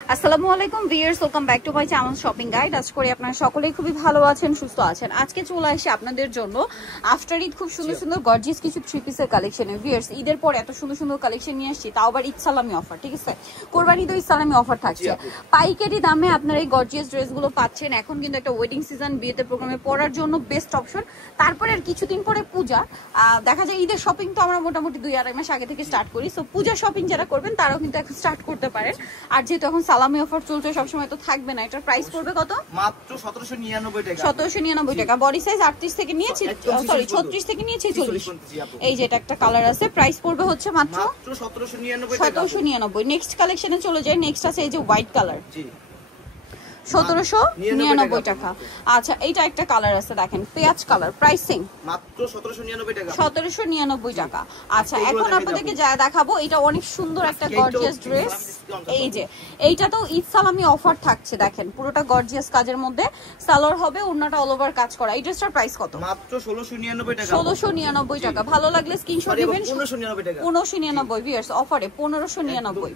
আসসালামু আলাইকুম viewers, welcome back to my channel shopping guide. আজ করে আপনারা সকলেই খুবই ভালো আছেন, সুস্থ আছেন। আজকে চলে আসি আপনাদের জন্য আফটার ঈদ খুব সুন্দর সুন্দর গর্জিয়াস কিছু থ্রি পিসের কালেকশনে। ভিউয়ার্স, ঈদের পর এত সুন্দর সুন্দর কালেকশন নিয়ে আসছি, তাও আবার ঈদ সালামি অফার। ঠিক আছে, কোরবানি ঈদ সালামি অফার থাকছে। পাইকারি দামে আপনারা এই গর্জিয়াস ড্রেসগুলো পাচ্ছেন। এখন কিন্তু একটা ওয়েডিং সিজন, বিয়েতে প্রোগ্রামে পরার জন্য বেস্ট অপশন। তারপরে আর কিছুদিন পরে পূজা, দেখা যায় ঈদের শপিং তো আমরা মোটামুটি 2-2.5 মাস আগে থেকে স্টার্ট করি। সো পূজা শপিং যারা করবেন তারাও কিন্তু এখন স্টার্ট করতে পারেন। আর যেহেতু এখন সালামি অফার চলছে, সবসময় তো থাকবে না। এটার প্রাইস পড়বে কত? মাত্র 1799 টাকা। 1799 টাকা। বডি সাইজ 38 থেকে নিয়েছি, সরি 36 থেকে নিয়েছি 40। এই যে এটা একটা কালার আছে, প্রাইস পড়বে হচ্ছে মাত্র 1799 টাকা। 1799। নেক্সট কালেকশনে চলে যায়। নেক্সট আছে এই যে হোয়াইট কালার, 1799 টাকা। আচ্ছা, এইটা একটা কালার আছে, দেখেন পেঁয়াজ কালার, প্রাইসিং মাত্র 1799 টাকা। 1799 টাকা। আচ্ছা, এখন আপনাদেরকে যা দেখাবো, এটা অনেক সুন্দর একটা গর্জিয়াস ড্রেস। এই যে এইটা তো ঈদ সালামি অফার থাকছে, দেখেন পুরোটা গর্জিয়াস কাজের মধ্যে সালোয়ার হবে, ওন্নাটা অল ওভার কাজ করা। এই ড্রেসটার প্রাইস কত? মাত্র 1699 টাকা। 1699 টাকা। ভালো লাগলে স্ক্রিনশট দিবেন। 1599 টাকা। 1599 ভিউয়ার্স, অফারে 1599।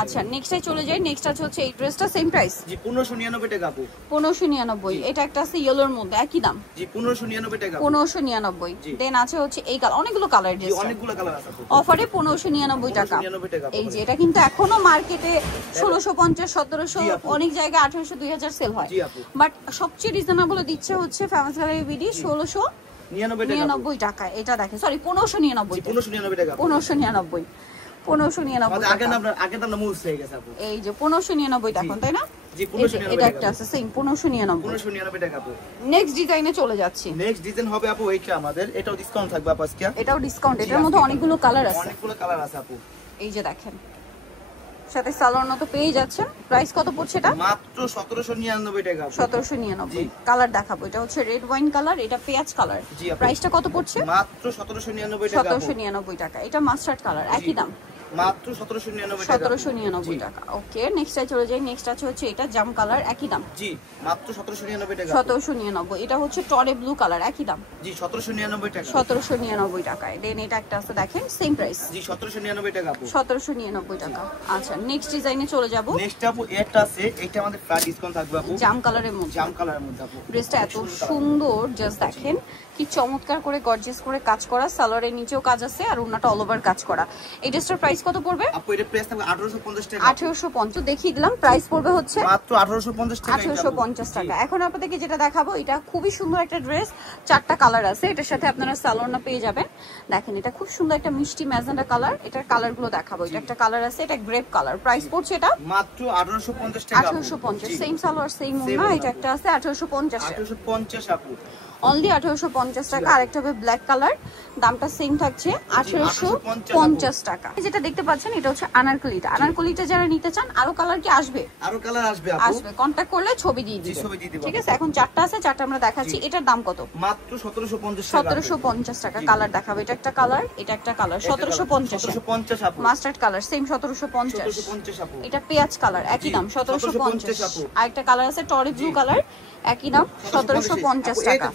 আচ্ছা, নেক্সটে চলে যাই। নেক্সট আছে হচ্ছে এই ড্রেসটা, সেম প্রাইস জি 1599 টাকা আপু। 1599। এটা একটা আছে ইয়েলোর মধ্যে, একই দাম জি 1599 টাকা। 1599। দেন আছে হচ্ছে এই কালার, অনেকগুলো কালার জি ড্রেস, অনেকগুলো কালার আছে আপু। অফারে 1599 টাকা। 1599 টাকা। এই যে এটা কিন্তু এখনো মার্কেটে 1650, 1700, অনেক জায়গায় 1800, 2000 সেল হয়। জি আপু। বাট সবচেয়ে রিজনেবল দিচ্ছে হচ্ছে ফেমাস গ্যালারি বিডি 1699 টাকা। এটা দেখেন, সরি 1599 টাকা। 1599 টাকা। 1599। 1599 আগে দাম মুভ হয়ে গেছে আপু। এই যে 1599 টাকা, তাই না? জি 1599 এটা একটা আছে সেম 1599। 1599 টাকা আপু। নেক্সট ডিজাইনে চলে যাচ্ছি। নেক্সট ডিজাইন হবে আপু এইটা আমাদের, এটাও ডিসকাউন্ট থাকবে আপু আজকে। এটাও ডিসকাউন্ট, এটার মধ্যে অনেকগুলো কালার আছে। অনেকগুলো কালার আছে আপু। এই যে দেখেন, সাথে সালোয়ার মতো পেয়ে যাচ্ছেন। প্রাইস কত পড়ছে এটা? মাত্র 1799 টাকা। 1799। কালার দেখাবো, এটা হচ্ছে রেড ওয়াইন কালার, এটা পেঁয়াজ কালার। প্রাইসটা কত পড়ছে? মাত্র 1799 টাকা। 1799 টাকা। এটা মাস্টার্ড কালার, একই দাম মাত্র 1799 টাকা। 1799 টাকা। ওকে, নেক্সটে চলে যাই। নেক্সট আছে হচ্ছে এটা জাম কালার, একই দাম জি মাত্র 1799 টাকা। 1799। এটা হচ্ছে টরে ব্লু কালার, একই দাম জি 1799 টাকা। 1799 টাকায়। দেন এটা একটা আছে, দেখেন সেম প্রাইস, জি 1799 টাকা আপু। 1799 টাকা। আচ্ছা, নেক্সট ডিজাইনে চলে যাব। নেক্সট আপু এটা আছে, এটা আমাদের ফ্ল্যাট ডিসকাউন্ট থাকবে আপু। জাম কালারের মধ্যে, জাম কালারের মধ্যে আপু। ড্রেসটা এত সুন্দর, জাস্ট দেখেন কি চমৎকার করে গর্জিয়াস করে কাজ করা। সালোয়ারের নিচেও কাজ আছে আর ওন্নাটা অল ওভার কাজ করা। এই ড্রেসটার প্রাইস কত পড়বে? আপু এটা প্রাইস থাকবে 1850 টাকা। 1850 দেখিয়ে দিলাম, প্রাইস পড়বে হচ্ছে মাত্র 1850 টাকা। 1850 টাকা। এখন আপনাদেরকে যেটা দেখাবো, এটা খুবই সুন্দর একটা ড্রেস, 4টা কালার আছে। এটার সাথে আপনারা সালোয়ারটা পেয়ে যাবেন। দেখেন এটা খুব সুন্দর একটা মিষ্টি ম্যাজেন্ডা কালার। এটার কালারগুলো দেখাবো। এটা একটা কালার আছে, এটা গ্রেপ কালার। প্রাইস পড়ছে এটা মাত্র 1850 টাকা। 1850। সেম সালোয়ার সেম ওন্না। এটা একটা আছে 1850 টাকা। 1850 আপু। অনলি 1850 টাকা। আরেকটা হবে ব্ল্যাক কালার, দামটা সেম থাকছে 1850 টাকা। যেটা দেখতে পাচ্ছেন এটা হচ্ছে আনারকলিটা। আনারকলিটা যারা নিতে চান, আরো কালার কি আসবে? আরো কালার আসবে আপু। আসবে, কন্টাক্ট করলে ছবি দিয়ে দিবেন। ঠিক আছে, এখন 4টা আছে, 4টা আমরা দেখাচ্ছি। এটার দাম কত? মাত্র 1750 টাকা। 1750 টাকা। কালার দেখাবো, এটা একটা কালার, এটা একটা কালার। 1750। 1750 আপু। Mustard colour same 1750। 1750 আপু। এটা পেঁয়াজ কালার, একই দাম 1750 আপু। আরেকটা কালার আছে টরি ব্লু কালার, একই দাম 1750 টাকা।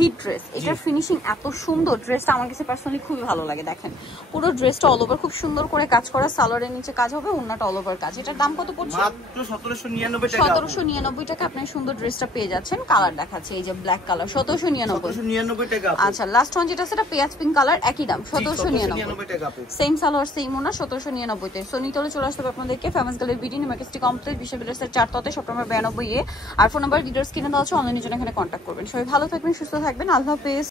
হিট ড্রেস, এটার ফিনিশিং এত সুন্দর। ড্রেসটা আমার কাছে পার্সোনালি খুবই ভালো লাগে। দেখেন পুরো ড্রেসটা অল ওভার খুব সুন্দর করে কাজ করা। সালোয়ারের নিচে কাজ হবে, ওন্নাটা অল ওভার কাজ। এটার দাম কত পড়ছে? মাত্র 1799 টাকা। 1799 টাকা আপনি সুন্দর ড্রেসটা পেয়ে যাচ্ছেন। কালার দেখাচ্ছে এই যে ব্ল্যাক কালার, 1799 টাকা। আচ্ছা, লাস্ট ওয়ান যেটা সেটা পেঁয়াজ পিঙ্ক কালার, একই দাম 1799 টাকা। সেম সালোয়ার সেম ওন্না, 1799 তে। সো নিতে হলে চলে আসতে হবে আপনাদেরকে famous gallery BD market complex, বিশ্ববিদ্যালয়ের 4 তলাতে, শপ নম্বর 92 এ। আর ফোন নাম্বার ডিটেইলস কিনে দেওয়া আছে, অনলাইনের জন্য এখানে কন্ট্যাক্ট করবেন। সবাই ভালো থাকবেন, সুস্থ থাকবেন, আল্লাহ হাফেজ।